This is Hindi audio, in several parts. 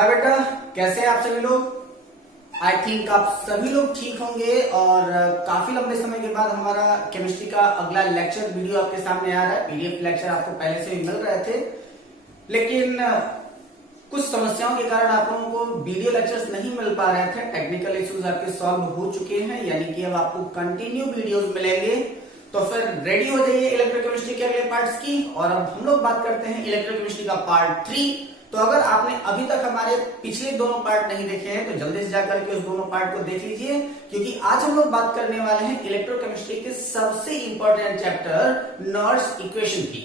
हाय बेटा, कैसे हैं आप सभी लोग। आई थिंक आप सभी लोग ठीक होंगे और काफी लंबे समय के बाद हमारा केमिस्ट्री का अगला लेक्चर वीडियो आपके सामने आ रहा है। पीडीएफ लेक्चर आपको पहले से ही मिल रहे थे, लेकिन कुछ समस्याओं के कारण आप लोगों को वीडियो लेक्चर्स नहीं मिल पा रहे थे। टेक्निकल इश्यूज आपके सॉल्व हो चुके हैं, यानी कि अब आपको कंटिन्यू वीडियोस मिलेंगे। तो फिर रेडी हो जाइए इलेक्ट्रोकेमिस्ट्री के अगले पार्ट्स की। और अब हम लोग बात करते हैं इलेक्ट्रोकेमिस्ट्री का पार्ट 3। तो अगर आपने अभी तक हमारे पिछले दोनों पार्ट नहीं देखे हैं तो जल्दी से जाकर के उस दोनों पार्ट को देख लीजिए, क्योंकि आज हम लोग बात करने वाले हैं इलेक्ट्रोकेमिस्ट्री के सबसे इंपॉर्टेंट चैप्टर नॉर्स इक्वेशन की।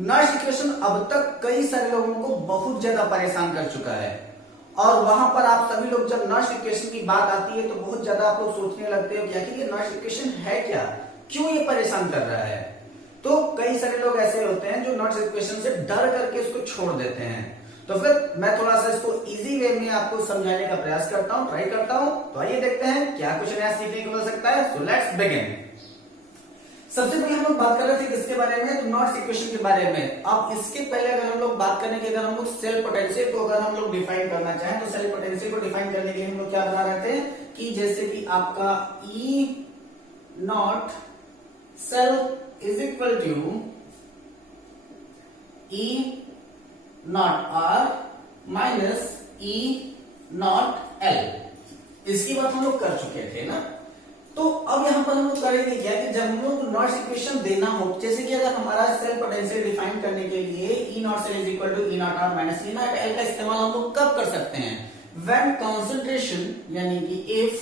नॉर्स इक्वेशन अब तक कई सारे लोगों को बहुत ज्यादा परेशान कर चुका है, और वहां पर आप सभी लोग जब नॉर्स इक्वेशन की बात आती है तो बहुत ज्यादा आप लोग सोचने लगते हो कि आखिर ये नॉर्स इक्वेशन है क्या, क्यों ये परेशान कर रहा है। तो कई सारे लोग ऐसे होते हैं जो नॉर्स इक्वेशन से डर करके इसको छोड़ देते हैं। तो फिर मैं थोड़ा सा इसको इजी वे में आपको समझाने का प्रयास करता हूं, ट्राई करता हूं। तो आइए देखते हैं क्या कुछ नया सीखने को मिल सकता है। So let's begin. सबसे पहले हम लोग बात कर रहे थे किसके बारे में, तो नॉर्स इक्वेशन के बारे में। अब इसके पहले अगर हम लोग बात करने के, अगर हम लोग सेल पोटेंशियल को अगर हम लोग डिफाइन करना चाहें तो सेल पोटेंशियल को डिफाइन करने के लिए हम लोग क्या बना रहे थे कि जैसे कि आपका E not cell is equal to E naught R minus E naught L. इसकी बात हम लोग कर चुके थे ना। तो अब यहां पर हम लोग करेंगे क्या कि जब हम लोग नॉर्स इक्वेशन देना हो, जैसे कि अगर हमारा सेल पोटेंशियल डिफाइन करने के लिए E not cell is equal to E naught R minus E naught L का इस्तेमाल हम लोग कब कर सकते हैं, व्हेन कंसंट्रेशन, यानी कि इफ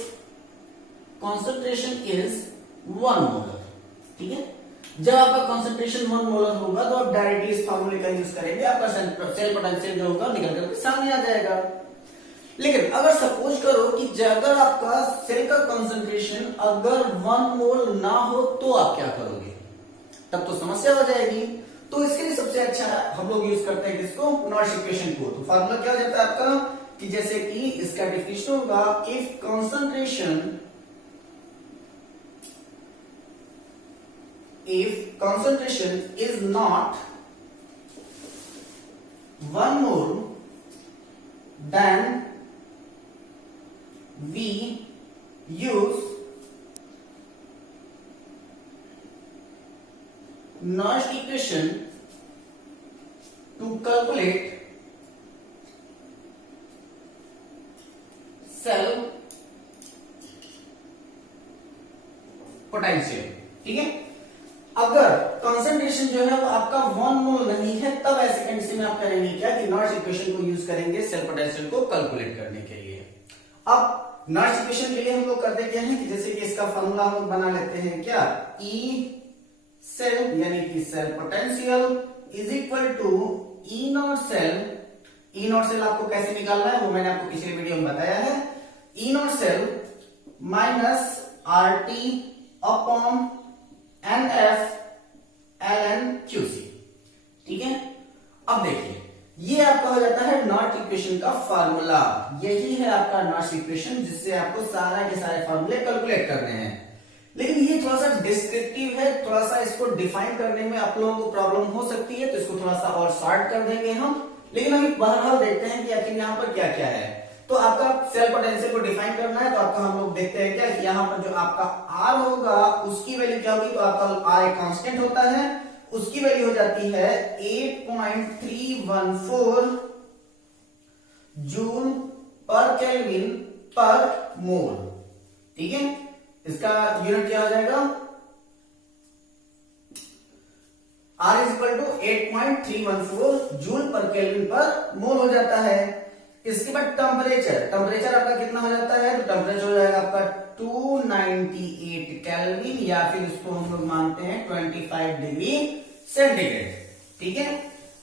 कंसंट्रेशन इज 1 मोलर। ठीक है, जब आपका कंसंट्रेशन 1 मोलर होगा तो आप डायरेक्टली इस फार्मूले का यूज करेंगे, आपका सेल पोटेंशियल जो होगा निकल करके सामने आ जाएगा। लेकिन अगर सपोज करो कि अगर आपका सेल का कंसंट्रेशन अगर 1 मोल ना हो तो आप क्या करोगे, तब तो समस्या हो जाएगी। तो इसके लिए सबसे अच्छा हम लोग यूज करते हैं किसको, नॉर्स इक्वेशन को। तो फार्मूला क्या हो जाता है आपका कि जैसे कि इसका डेफिनेशन होगा if concentration is not 1 mole, then we use Nash equation to calculate cell potential। ठीक है, अगर कंसंट्रेशन जो है वो आपका 1 मोल नहीं है तब ऐसे कंडीशन में आप करेंगे क्या कि नॉर्स इक्वेशन को यूज करेंगे सेल पोटेंशियल को कैलकुलेट करने के लिए। अब नॉर्स इक्वेशन के लिए हम लोग करते क्या है कि जैसे कि इसका फॉर्मूला हम लोग बना लेते हैं क्या, ई सेल यानी कि cell potential is equal to E not cell. E not cell आपको कैसे निकालना है वो मैंने आपको पिछले वीडियो में बताया है। E not cell minus R T upon NF ln QC। ठीक है, अब देखिए ये आपका हो जाता है नॉर्स इक्वेशन का फार्मूला। यही है आपका नॉर्स इक्वेशन जिससे आपको सारा के सारे फार्मूले कैलकुलेट करने हैं। लेकिन ये थोड़ा सा डिस्क्रिप्टिव है, थोड़ा सा इसको डिफाइन करने में आप लोगों को प्रॉब्लम हो सकती है, तो इसको थोड़ा सा और शॉर्ट कर देंगे हम। लेकिन अभी बहरहाल देखते हैं कि आखिर यहाँ पर क्या क्या है। तो आपका सेल पोटेंशियल को डिफाइन करना है, तो आपका हम लोग देखते हैं क्या कि यहाँ पर जो आपका R होगा उसकी वैल्यू क्या होगी, तो आपका R एक कांस्टेंट होता है, उसकी वैल्यू हो जाती है 8.314 जूल पर केल्विन पर मोल। ठीक है, इसका यूनिट क्या हो जाएगा, R is equal to 8.314 joule per kelvin per mole हो जाता है। इसके बाद टेम्परेचर आपका कितना हो जाता है, तो टेम्परेचर हो जाएगा आपका 298 केल्विन, या फिर इसको हम लोग मानते हैं 25 डिग्री सेंटीग्रेड। ठीक है,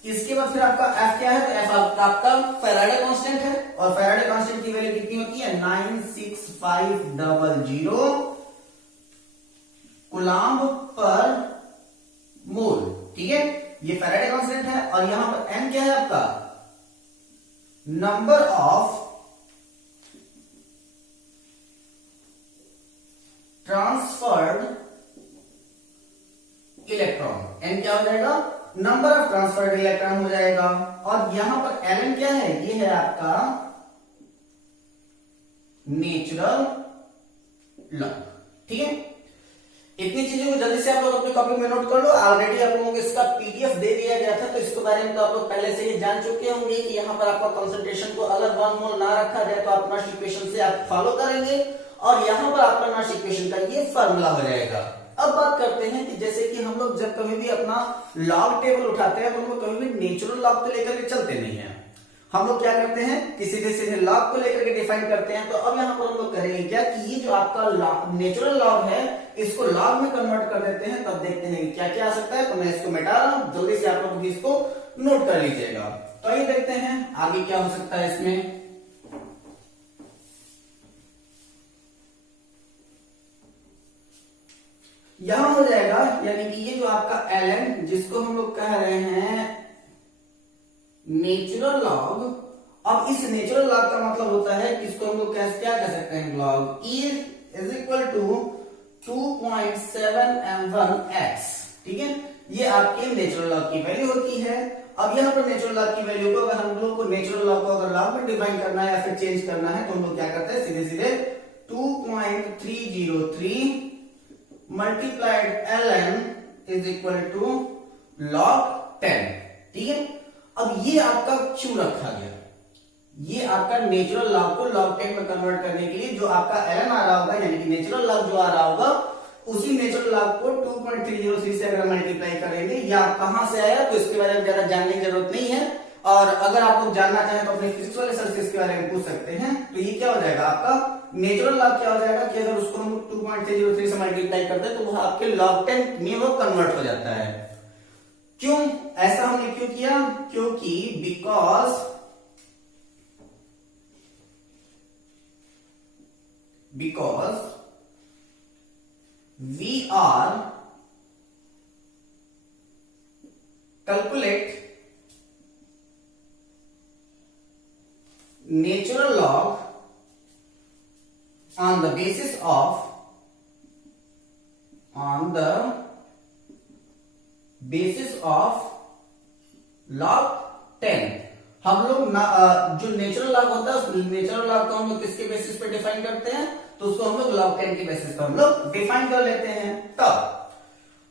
इसके बाद फिर आपका F क्या है, तो F आपका फैराडे कांस्टेंट है, और फैराडे कांस्टेंट की वैल्यू कितनी होती है 96500 कूलम्ब पर मोल। ठीक है, ये फैराडे कांस्टेंट है। और यहां पर M क्या है आपका, number of transferred electron. N क्या हो जाएगा, नंबर ऑफ ट्रांसफर्ड इलेक्ट्रॉन हो जाएगा। और यहां पर एलन क्या है, ये है आपका नेचुरल लॉग। ठीक है, इतनी चीजों को जल्दी से आप लोग अपनी कॉपी में नोट कर लो। ऑलरेडी आप लोगों को इसका पीडीएफ दे दिया गया था, तो इसके बारे में तो आप लोग पहले से ही जान चुके होंगे कि यहाँ पर आपका कंसंट्रेशन को अगर 1 मोल ना रखा जाए तो आप नॉश इक्वेशन से आप फॉलो करेंगे, और यहाँ पर आपका नॉश इक्वेशन का ये फॉर्मूला हो जाएगा। अब बात करते हैं कि जैसे कि हम लोग जब कभी भी अपना लॉग टेबल उठाते हैं तो हम लोग कभी भी नेचुरल लॉग तो लेकर के चलते नहीं है, हम लोग क्या करते हैं कि सीधे सीधे लॉग को लेकर के डिफाइन करते हैं। तो अब यहाँ पर हम लोग करेंगे क्या कि ये जो आपका नेचुरल लॉग है इसको लॉग में कन्वर्ट कर देते हैं, तब देखते हैं कि क्या क्या आ सकता है। तो मैं इसको मिटा रहा हूं, जल्दी से आप लोग भी इसको नोट कर लीजिएगा। तो आइए देखते हैं आगे क्या हो सकता है इसमें। यहां हो जाएगा यानी कि ये जो आपका एलन जिसको हम लोग कह रहे हैं नेचुरल लॉग। अब इस नेचुरल लॉग का मतलब होता है कि इसको हम लोग क्या कह सकते हैं, log e is equal to 2.7 m1x। ठीक है, ये आपके नेचुरल लॉग की वैल्यू होती है। अब यहाँ पर नेचुरल लॉग की वैल्यू को अगर हम लोग को नेचुरल लॉग को अगर लॉग में डिफाइन करना है या फिर चेंज करना है तो हम लोग क्या करते हैं, सीधे सीधे 2.303 multiplied ln is equal to log 10। ठीक है, अब ये आपका क्यों रखा गया, ये आपका नेचुरल लॉग को log 10 में कन्वर्ट करने के लिए जो आपका ln आ रहा होगा यानी कि नेचुरल लॉग जो आ रहा होगा उसी नेचुरल लॉग को 2.303 से अगर मल्टीप्लाई करेंगे, या कहां से आया तो इसके बारे में ज्यादा जानने की जरूरत नहीं है। और अगर आप लोग जानना चाहें तो अपने फिजिक्स वाले सर से इसके बारे में पूछ सकते हैं। तो ये क्या हो जाएगा आपका नेचुरल लॉग क्या हो जाएगा कि अगर उसको हम 2.303 से मल्टीप्लाई करते हैं तो वो आपके log 10 में वो कन्वर्ट हो जाता है। क्यों ऐसा हमने क्यों किया, क्योंकि because we are calculate natural log on the basis of log 10। हम लोग जो नेचुरल लॉग होता है उस नेचुरल लॉग को हम लोग किसके बेसिस पे डिफाइन करते हैं, तो उसको हम लोग log 10 के बेसिस पे हम लोग डिफाइन कर लेते हैं। तब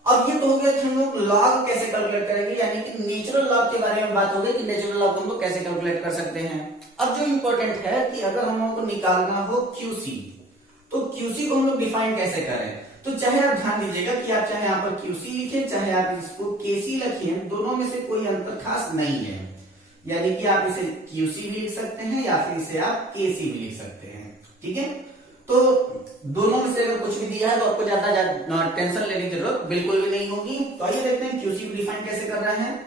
अब ये तो हो गया कि हम लोग लॉग कैसे कैलकुलेट करेंगे, यानी कि नेचुरल लॉग के बारे में बात हो गई कि नेचुरल लॉग को हम लोग कैसे कैलकुलेट कर सकते हैं। अब जो इंपॉर्टेंट है कि अगर हम लोगों को निकालना हो QC, तो QC को हम लोग डिफाइन कैसे करें। तो चाहे आप ध्यान दीजिएगा कि आप चाहे यहाँ पर QC लिखें चाहे आप इसको KC लिखें, दोनों में से कोई अंतर खास नहीं है। यानी कि आप इसे QC भी लिख सकते हैं या फिर इसे आप KC भी लिख सकते हैं। ठीक है, तो दोनों में से अगर कुछ भी दिया है तो आपको ज्यादा टेंशन लेने की जरूरत बिल्कुल भी नहीं होगी। तो आइए देखते हैं QC को डिफाइन कैसे कर रहे हैं।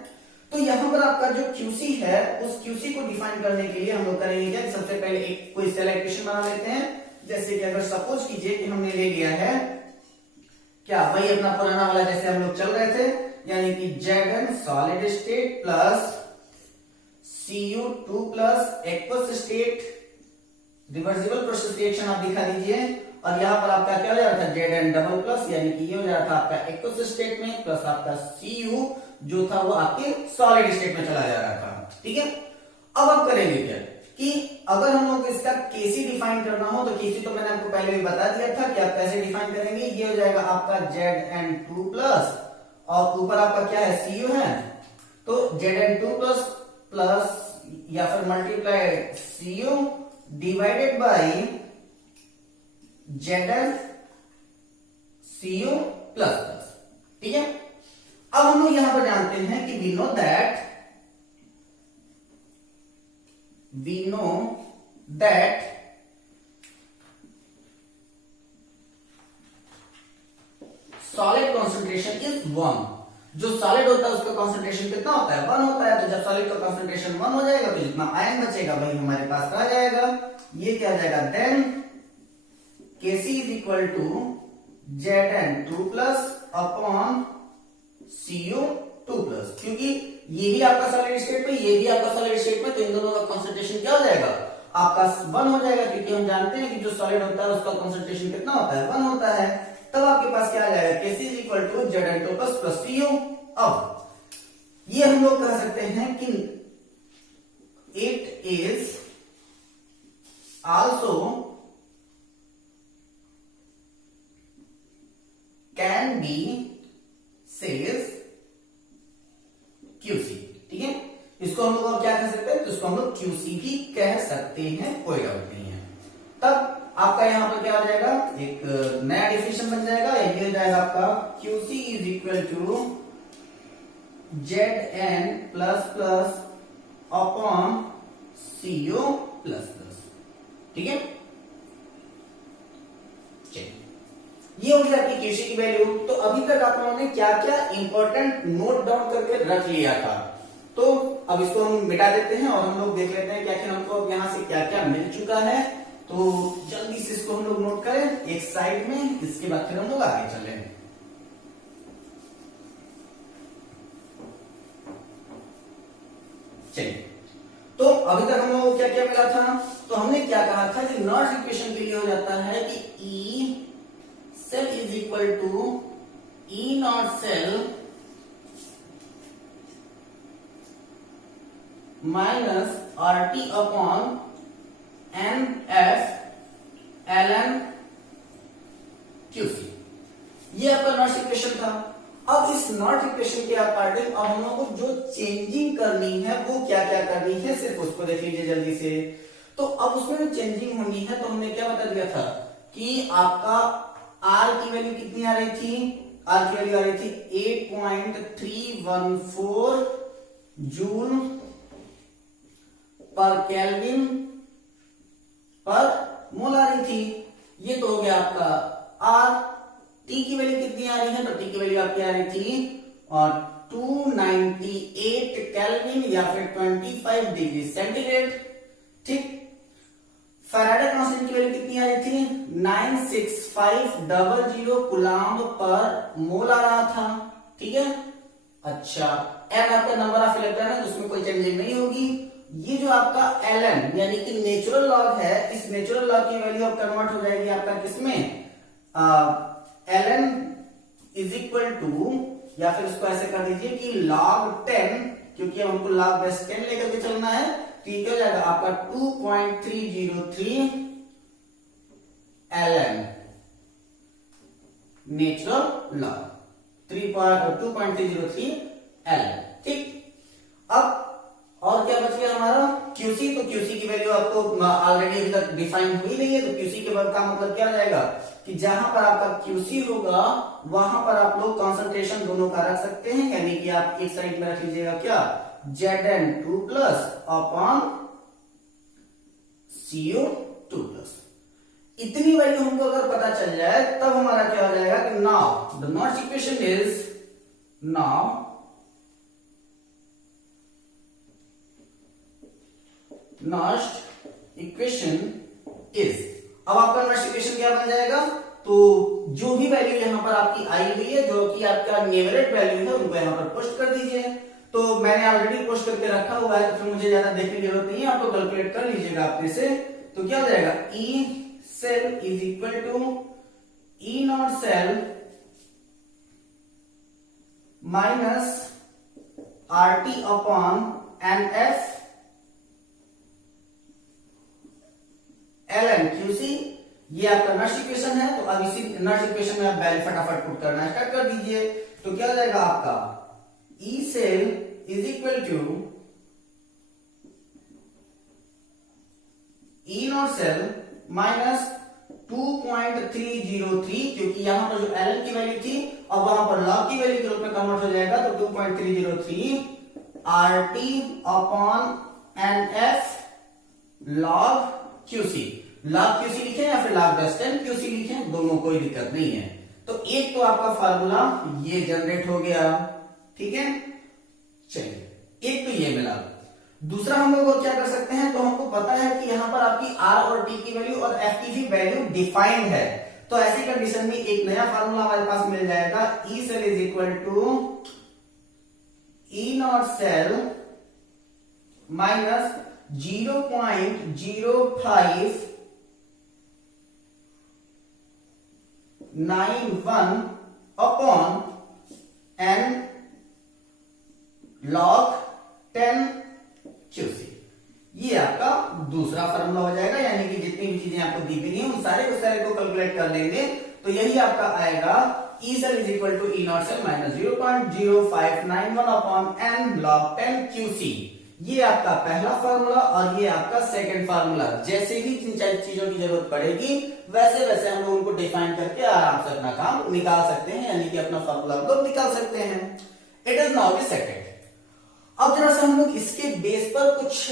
तो यहाँ पर आपका जो QC है उस QC को डिफाइन करने के लिए हम लोग करेंगे क्या, सबसे पहले एक कोई सेल इक्वेशन बना लेते हैं। जैसे कि अगर सपोज कीजिए कि हमने ले लिया है क्या, वही अपना पुराना वाला जैसे हम लोग चल रहे थे, यानी कि Zn solid state plus Cu2 plus aqueous state reversible process reaction आप दिखा दीजिए। और यहाँ पर आपका क्या हो जा रहा था, Zn डबल प्लस, यानी कि ये हो जा रहा था आपका एक्वस स्टेट में प्लस आपका Cu जो था वो आपके सॉलिड स्टेट में चला जा रहा था। ठीक है, अब आप करेंगे क्या कि अगर हम लोग इसका KC डिफाइन करना हो तो KC तो मैंने आपको पहले भी बता दिया था कि आप कैसे डिफाइन करेंगे। ये हो जाएगा आपका Zn2 प्लस और ऊपर आपका क्या है Cu है, तो Zn2 प्लस प्लस या फिर multiply Cu divided by Zn Cu plus plus. ठीक है, अब हम लोग यहां पर जानते हैं कि we know that solid concentration is 1। जो सॉलिड होता है उसका कॉन्सेंट्रेशन कितना होता है, 1 होता है। तो जब सॉलिड का कॉन्सेंट्रेशन 1 हो जाएगा तो जितना आयन बचेगा वही हमारे पास रह जाएगा। ये क्या हो जाएगा, then Kc is equal to Zn2 plus upon Cu2 plus, क्योंकि ये भी आपका सॉलिड स्टेट में ये भी आपका सॉलिड स्टेट में, तो इन दोनों का कॉन्सेंट्रेशन क्या हो जाएगा आपका 1 हो जाएगा। क्योंकि हम जानते हैं कि जो सॉलिड होता है उसका कॉन्सेंट्रेशन कितना होता है, 1 होता है। तब आपके पास क्या आ जाएगा, Kc is equal to Zn2 plus Cu। अब ये हम लोग कह सकते हैं कि it is also can be cells QC. ठीक है, इसको हम लोग और क्या कह सकते हैं, तो इसको हम लोग क्यूसी भी कह सकते हैं, कोई डाउट नहीं है। तब आपका यहां पर क्या हो जाएगा, एक नया डिफिनेशन बन जाएगा, ये हो जाएगा आपका QC is equal to Z N plus plus upon CO plus plus. ठीक है, ये हो गया आपकी क्यूसी की वैल्यू। तो अभी तक आप लोगों ने क्या क्या इंपॉर्टेंट नोट डाउन करके रख लिया था, तो अब इसको हम मिटा देते हैं और हम लोग देख लेते हैं क्या क्या हमको अब यहां से क्या क्या मिल चुका है। तो जल्दी से इसको हम लोग नोट करें एक साइड में, इसके बाद फिर हम लोग आगे चले। चलिए, तो अभी तक हम लोगों को क्या क्या मिला था, तो हमने क्या कहा था कि नॉट इक्वेशन के लिए हो जाता है कि E cell is equal to E not cell minus R T upon N F L N QC. ये आपका नॉट इक्वेशन था। अब इस नॉट इक्वेशन के अकॉर्डिंग अब हम लोगों को जो चेंजिंग करनी है वो क्या क्या करनी है, सिर्फ उसको देख लीजिए जल्दी से। तो अब उसमें जो चेंजिंग होनी है, तो हमने क्या बता दिया था कि आपका आर की वैल्यू कितनी आ रही थी, आर की वैल्यू आ रही थी 8.314 जूल पर केल्विन पर मोल आ रही थी। ये तो हो गया आपका आर। टी की वैल्यू कितनी आ रही है, तो टी की वैल्यू आपकी आ रही थी और 298 केल्विन या फिर 25 डिग्री सेंटीग्रेड। ठीक, फैराडे कांस्टेंट की वैल्यू कितनी आ रही थी, 96500 कूलम्ब पर मोल आ रहा था। ठीक है, अच्छा, एन आपका नंबर ऑफ इलेक्ट्रॉन है, तो उसमें कोई चेंजिंग नहीं होगी। ये जो आपका एल एन यानी कि नेचुरल लॉग है, इस नेचुरल लॉग की वैल्यू अब कन्वर्ट हो जाएगी आपका किसमें, L N is equal to, या फिर उसको ऐसे कर दीजिए कि log 10, क्योंकि हमको log बेस 10 लेकर के चलना है, तो ये क्या हो जाएगा आपका 2.303 ln नेचुरल लॉग 2.303 ln। ठीक, अब और क्या बच गया हमारा क्यूसी। तो क्यूसी की वैल्यू आपको ऑलरेडी अभी तक डिफाइन हुई नहीं है, तो क्यूसी के बाद का मतलब क्या हो जाएगा कि जहां पर आपका क्यूसी होगा वहां पर आप लोग कंसंट्रेशन दोनों का रख सकते हैं, यानी कि आप एक साइड में रख लीजिएगा क्या, Zn2 plus upon CO2 plus. इतनी वैल्यू हमको अगर पता चल जाए तब हमारा क्या हो जाएगा कि now the not equation is, now not equation is, अब आपका नॉट इक्वेशन क्या बन जाएगा, तो जो भी वैल्यू यहां पर आपकी आई हुई है, जो कि आपका नेवरेट वैल्यू है, उनको यहां पर पोस्ट कर दीजिए। तो मैंने ऑलरेडी पोस्ट करके रखा हुआ है, तो फिर मुझे ज्यादा देखने की जरूरत नहीं है, आपको कैलकुलेट कर लीजिएगा अपने से। तो क्या हो जाएगा, E cell is equal to E not cell minus R T upon N F L N QC. ये आपका नॉट इक्वेशन है। तो अब इसी नॉट इक्वेशन में आप वैल्यू फटाफट पुट करना स्टार्ट कर दीजिए। तो क्या हो जाएगा आपका E cell is equal to E not cell minus 2.303, क्योंकि यहां पर जो एल की वैल्यू थी अब वहां पर लॉग की वैल्यू के रूप में कन्वर्ट हो जाएगा, तो 2.303 R T upon N F log QC. Log QC लिखे या फिर लॉग बेस 10 क्यूसी लिखे, दोनों कोई दिक्कत नहीं है। तो एक तो आपका फार्मूला ये जनरेट हो गया, ठीक है। चलिए, एक तो ये मिला। दूसरा हम लोग क्या कर सकते हैं, तो हमको पता है कि यहां पर आपकी आर और टी की वैल्यू और एफ की भी वैल्यू डिफाइंड है। तो ऐसी कंडीशन में एक नया फार्मूला हमारे पास मिल जाएगा, E cell is equal to E not cell minus 0.0591 upon N log 10 QC। ये आपका दूसरा फॉर्मूला हो जाएगा, यानी कि जितनी भी चीजें आपको दी गई हैं उन सारे के सारे को कैलकुलेट कर लेंगे तो यही आपका आएगा E cell is equal to E naught cell minus 0.0591 upon n log 10 QC। ये आपका पहला फार्मूला और ये आपका सेकंड फार्मूला। जैसे ही तीन चार चीजों की जरूरत पड़ेगी वैसे वैसे हम लोग उनको डिफाइन करके आराम से अपना काम निकाल सकते हैं, यानी कि अपना फार्मूला हम लोग निकाल सकते हैं। It is now the second. अब जरा सा हम लोग इसके बेस पर कुछ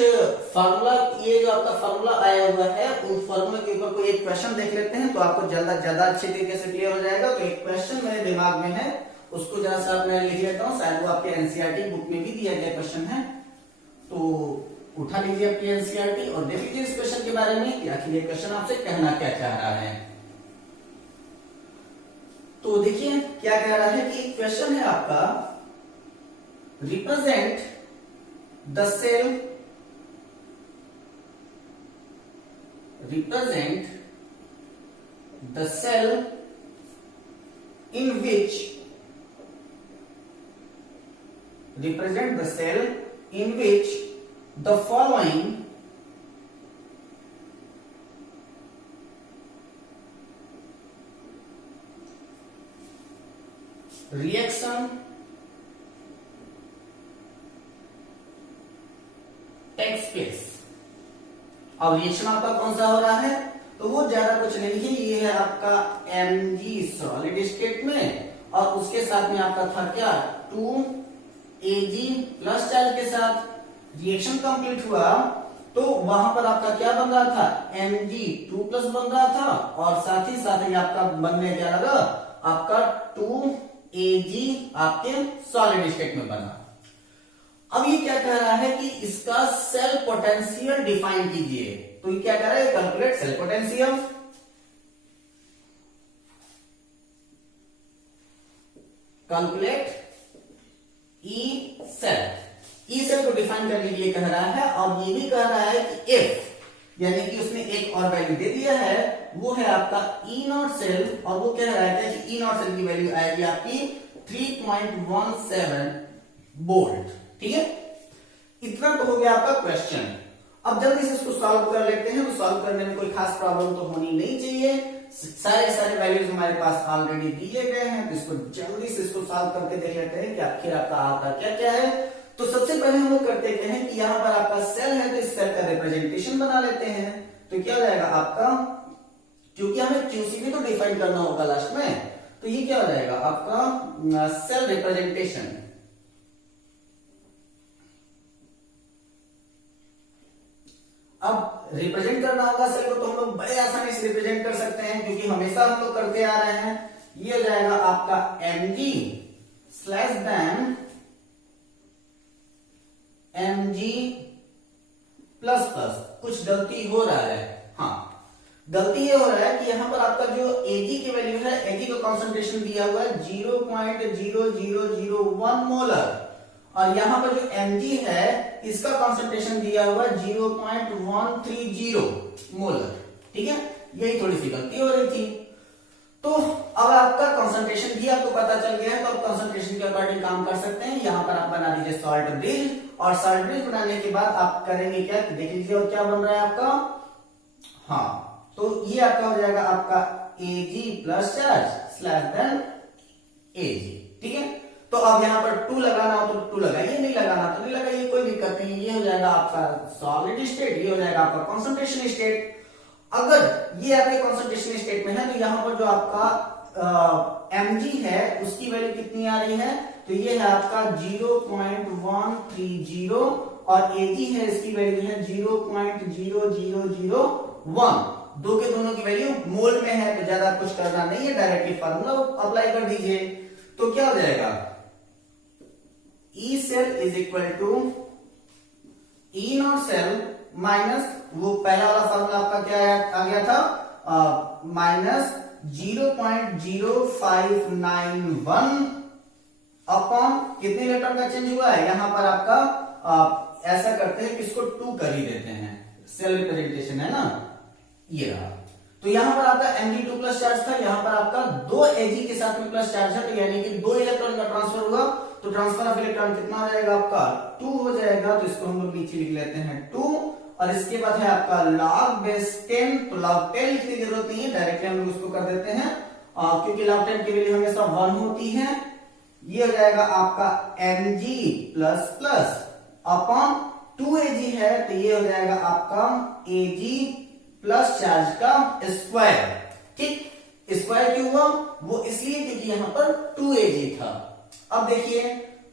फार्मूला, ये जो आपका फार्मूला आया हुआ है उन फार्मूला के ऊपर कोई एक क्वेश्चन देख लेते हैं तो आपको ज्यादा अच्छे तरीके से क्लियर हो जाएगा। तो एक क्वेश्चन मेरे दिमाग में है, उसको जरा सा मैं लिख लेता हूँ, शायद वो आपके एनसीईआरटी बुक में भी दिया गया क्वेश्चन है। तो उठा लीजिए आपकी एनसीईआरटी और देख लीजिए इस क्वेश्चन के बारे में कि आखिर ये क्वेश्चन आपसे कहना क्या चाह रहा है। तो देखिए क्या कह रहा है कि क्वेश्चन है आपका, represent the cell in which the following reaction takes place। अब रिएक्शन आपका कौन सा हो रहा है, तो वो ज्यादा कुछ नहीं है, ये है आपका Mg सॉलिड स्टेट में और उसके साथ में आपका था क्या 2Ag प्लस चार्ज के साथ। रिएक्शन कंप्लीट हुआ तो वहां पर आपका क्या बन रहा था, Mg2 प्लस बन रहा था और साथ ही साथ आपका बनने क्या लगा, आपका 2Ag आपके सॉलिड स्टेट में बना। अब ये क्या कह रहा है कि इसका सेल पोटेंशियल डिफाइन कीजिए। तो ये क्या कह रहा है, calculate cell potential. Calculate E cell को डिफाइन करने के लिए कह रहा है और ये भी कह रहा है कि इफ, यानी कि उसने एक और वैल्यू दे दिया है, वो है आपका ई नॉट सेल और वो कह रहा है कि ई नॉट सेल की वैल्यू आएगी आपकी 3.17 वोल्ट। ठीक है, इतना तो हो गया आपका क्वेश्चन। अब जल्दी से इसको सॉल्व कर लेते हैं। तो सॉल्व करने में कोई खास प्रॉब्लम तो होनी नहीं चाहिए, सारे वैल्यूज हमारे पास ऑलरेडी दिए गए हैं। तो इसको जल्दी से इसको सॉल्व करके देख लेते हैं कि आखिर आपका आता क्या क्या है। तो सबसे पहले हम लोग करते हैं कि यहाँ पर आपका सेल है तो इस सेल का रिप्रेजेंटेशन बना लेते हैं। तो क्या हो जाएगा आपका, क्योंकि हमें क्यूसी भी तो डिफाइन करना होगा लास्ट में, तो ये क्या हो जाएगा आपका सेल रिप्रेजेंटेशन। अब रिप्रेजेंट करना होगा सेल को, तो हम लोग बड़े आसानी से रिप्रेजेंट कर सकते हैं क्योंकि हमेशा हम लोग करते आ रहे हैं। ये हो जाएगा आपका Mg slash then Mg plus plus. कुछ गलती हो रहा है, हाँ गलती ये हो रहा है कि यहां पर आपका जो Ag की वैल्यू है, Ag का कॉन्सेंट्रेशन दिया हुआ है 0.0001 मोलर और यहां पर जो Mg है इसका कॉन्सेंट्रेशन दिया हुआ है 0.130 मोलर। ठीक है, यही थोड़ी सी गलती हो रही थी। तो अब आपका कॉन्सेंट्रेशन भी आपको पता चल गया है, तो अब कॉन्सेंट्रेशन के अकॉर्डिंग काम कर सकते हैं। यहां पर आप बना दीजिए सॉल्ट ब्रिज और सॉल्ट ब्रिज बनाने के बाद आप करेंगे क्या, देख लीजिए और क्या बन रहा है आपका, हाँ तो ये आपका हो जाएगा आपका Ag plus charge slash then Ag। ठीक है, तो अब यहां पर 2 लगाना हो तो 2 लगाइए, नहीं लगाना तो नहीं लगाइए, कोई दिक्कत नहीं। ये हो जाएगा आपका सॉलिड स्टेट, ये हो जाएगा आपका कॉन्सेंट्रेशन स्टेट। अगर ये आपके कॉन्सेंट्रेशन स्टेट में है तो यहां पर जो आपका Mg है उसकी वैल्यू कितनी आ रही है, तो ये है आपका 0.130 और Ag है इसकी वैल्यू है 0.0001। दो के दोनों की वैल्यू मोल में है तो ज्यादा कुछ करना नहीं है, डायरेक्टली फार्मूला अप्लाई कर दीजिए। तो क्या हो जाएगा, E cell is equal to E not cell minus वो पहला वाला फार्मूला आपका क्या आ गया था, माइनस 0.0591 अपॉन कितने इलेक्ट्रॉन का चेंज हुआ है, यहां पर आपका ऐसा करते हैं कि इसको 2 कर ही देते हैं, सेल रिप्रेजेंटेशन है ना, ये रहा। तो यहां पर आपका Mg2 प्लस चार्ज था, यहां पर आपका 2 Ag के साथ में प्लस चार्ज है, तो यानी कि 2 इलेक्ट्रॉन का ट्रांसफर हुआ, तो ट्रांसफर ऑफ इलेक्ट्रॉन कितना हो जाएगा आपका 2 हो जाएगा। तो इसको हम लोग नीचे लिख लेते हैं 2, और इसके बाद है आपका log बेस 10, तो log 10 लिखने की जरूरत नहीं है, डायरेक्टली हम लोग उसको कर देते हैं, क्योंकि log 10 की वैल्यू हमेशा 1 होती है। ये हो जाएगा आपका Mg plus plus upon 2Ag है, तो ये हो जाएगा आपका Ag प्लस चार्ज का स्क्वायर। ठीक, स्क्वायर क्यों हुआ, वो इसलिए क्योंकि यहां पर 2Ag था। अब देखिए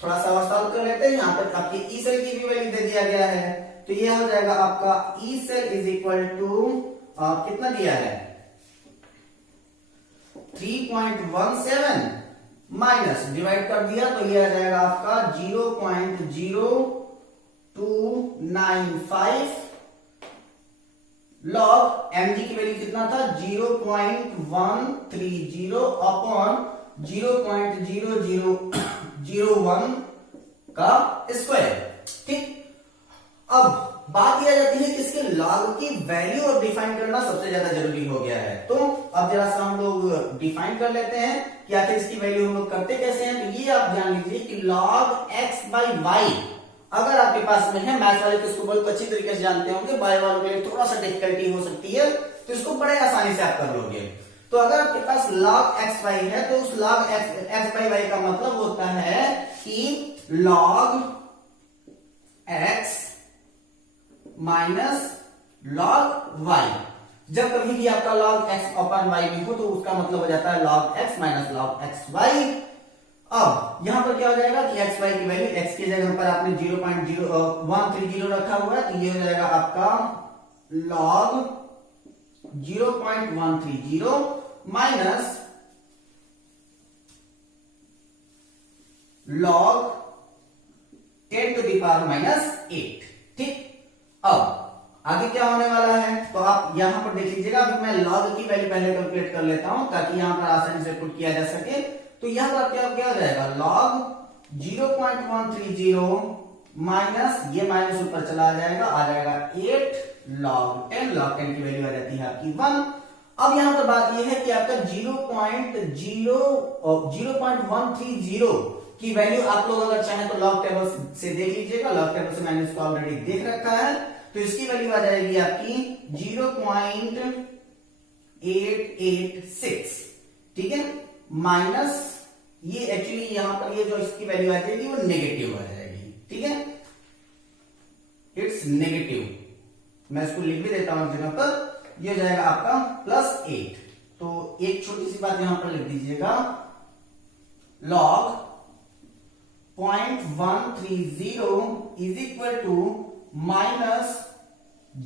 थोड़ा सा और सॉल्व कर लेते हैं, यहां पर आपके ई सेल की भी वैल्यू दे दिया गया है, तो ये हो जाएगा आपका E cell is equal to कितना दिया है 3.17 माइनस डिवाइड कर दिया, तो ये आ जाएगा आपका 0.0295 लॉग Mg की वैल्यू कितना था 0.130 अपॉन 0.0001 का स्क्वायर। ठीक, अब बात यह आ जाती है कि इसके लॉग की वैल्यू अब डिफाइन करना सबसे ज्यादा जरूरी हो गया है। तो अब जरा सा हम लोग डिफाइन कर लेते हैं कि आखिर इसकी वैल्यू हम लोग करते कैसे हैं। तो ये आप जान लीजिए कि log x बाई वाई अगर आपके पास में है, मैथ्स वाले तो इसको बहुत अच्छी तरीके से जानते होंगे, बाय वालों के लिए थोड़ा सा डिफिकल्टी हो सकती है, तो इसको बड़े आसानी से आप कर लोगे। तो अगर आपके पास log x वाई है, तो उस log x बाई वाई का मतलब होता है कि log x minus log y। जब कभी भी आपका log x अपॉन y में हो तो उसका मतलब हो जाता है log x minus log xy। अब यहां पर क्या हो जाएगा कि xy की वैल्यू x की जगह पर आपने 0.0130 रखा हुआ है, तो ये हो जाएगा आपका log 0.130 minus log 10 to the power minus 8। ठीक, अब आगे क्या होने वाला है, तो आप यहां पर देख लीजिएगा। अभी मैं log की वैल्यू पहले कैलकुलेट कर लेता हूं ताकि यहां पर आसानी से पुट किया जा सके। तो यहां पर क्या हो जाएगा log 0.130 माइनस ये माइनस ऊपर चला जाएगा, आ जाएगा 8 log 10 की वैल्यू आ जाती है आपकी 1। अब यहां पर बात यह है कि आपका 0.130 की वैल्यू आप लोग अगर चाहें तो लॉग टेबल से देख लीजिएगा, लॉग टेबल से मैंने इसको ऑलरेडी देख रखा है, तो इसकी वैल्यू आ जाएगी आपकी 0.886। ठीक है, माइनस ये एक्चुअली यहां पर ये जो इसकी वैल्यू आ जाएगी वो नेगेटिव आ जाएगी। ठीक है, इट्स नेगेटिव, मैं इसको लिख भी देता हूं जगह पर, ये हो जाएगा आपका +8। तो एक छोटी सी बात यहां पर लिख दीजिएगा, log 0.130 is equal to minus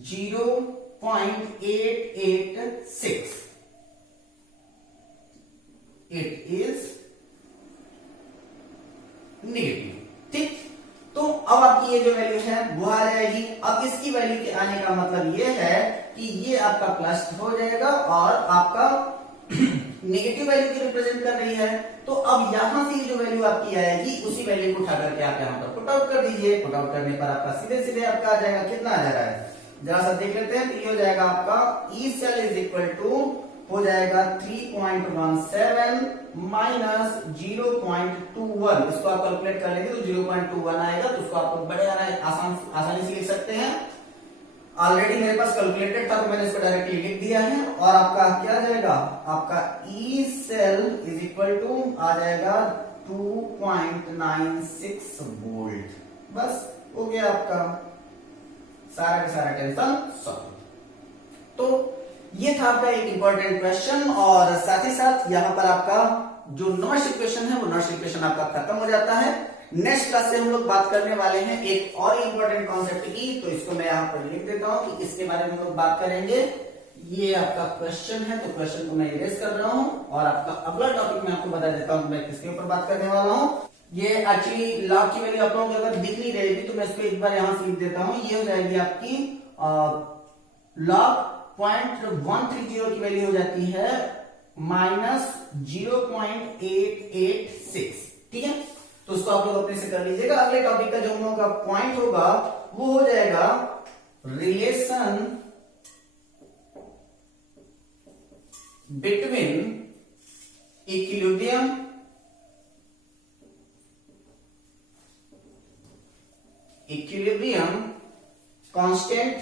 0.886। It is negative. ठीक, तो अब आपकी ये जो वैल्यू है वो आ जाएगी। अब इसकी वैल्यू के आने का मतलब ये है कि ये आपका प्लस हो जाएगा और आपका नेगेटिव वैल्यू की रिप्रेजेंट कर रही है। तो अब यहां से जो वैल्यू आपकी आएगी उसी वैल्यू को उठा करके आप यहां पर पुट आउट कर दीजिए। पुट आउट करने पर आपका सीधे सीधे आपका आ जाएगा, कितना आ जा रहा है जरा सा देख लेते हैं। तो ये हो जाएगा आपका E cell is equal to हो जाएगा 3.17 माइनस 0.21। इसको आप कैलकुलेट कर लेंगे तो 0.21 आएगा, तो उसको आप बड़े आसानी से लिख सकते हैं। ऑलरेडी मेरे पास कैलकुलेटेड था तो मैंने इसको डायरेक्टली लिख दिया है। और आपका क्या आ जाएगा, आपका E cell is equal to आ जाएगा 2.96 वोल्ट। बस हो गया आपका सारा का सारा टेंशन सॉल्व। तो ये था आपका एक इंपॉर्टेंट क्वेश्चन, और साथ ही साथ यहां पर आपका जो नॉइस इक्वेशन है वो नॉइस इक्वेशन आपका खत्म हो जाता है। नेक्स्ट क्लास से हम लोग बात करने वाले हैं एक और इंपॉर्टेंट कॉन्सेप्ट की, तो इसको मैं यहां पर लिख देता हूं कि इसके बारे में हम लोग बात करेंगे। ये आपका क्वेश्चन है, तो क्वेश्चन को मैं इरेज कर रहा हूं और आपका अगला टॉपिक मैं आपको बता देता हूं मैं किसके ऊपर बात करने वाला हूं। ये एक्चुअली लॉग की वैल्यू आप लोगों को अगर दिख नहीं रहेगी तो मैं इसको एक बार यहां से लिख देता हूं। ये हो जाएगी आपकी लॉग 0.130 की वैल्यू हो जाती है -0.886। ठीक है, तो उसको आप लोग अपने से कर लीजिएगा। अगले टॉपिक का जो हम लोगों का पॉइंट होगा वो हो जाएगा relation between equilibrium constant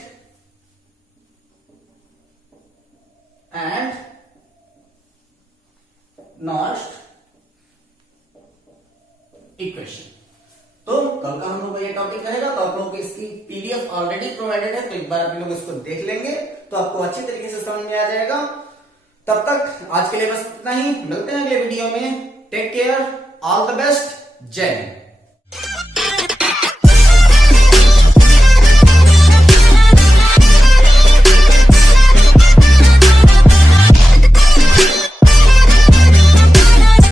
and Nernst equation. तो कल का हम लोग ये टॉपिक रहेगा, तो आप लोगों को इसकी पीडीएफ ऑलरेडी प्रोवाइडेड है, तो एक बार आप लोग इसको देख लेंगे तो आपको अच्छी तरीके से समझ में आ जाएगा। तब तक आज के लिए बस इतना ही, मिलते हैं अगले वीडियो में। Take care, all the best, जय हिंद।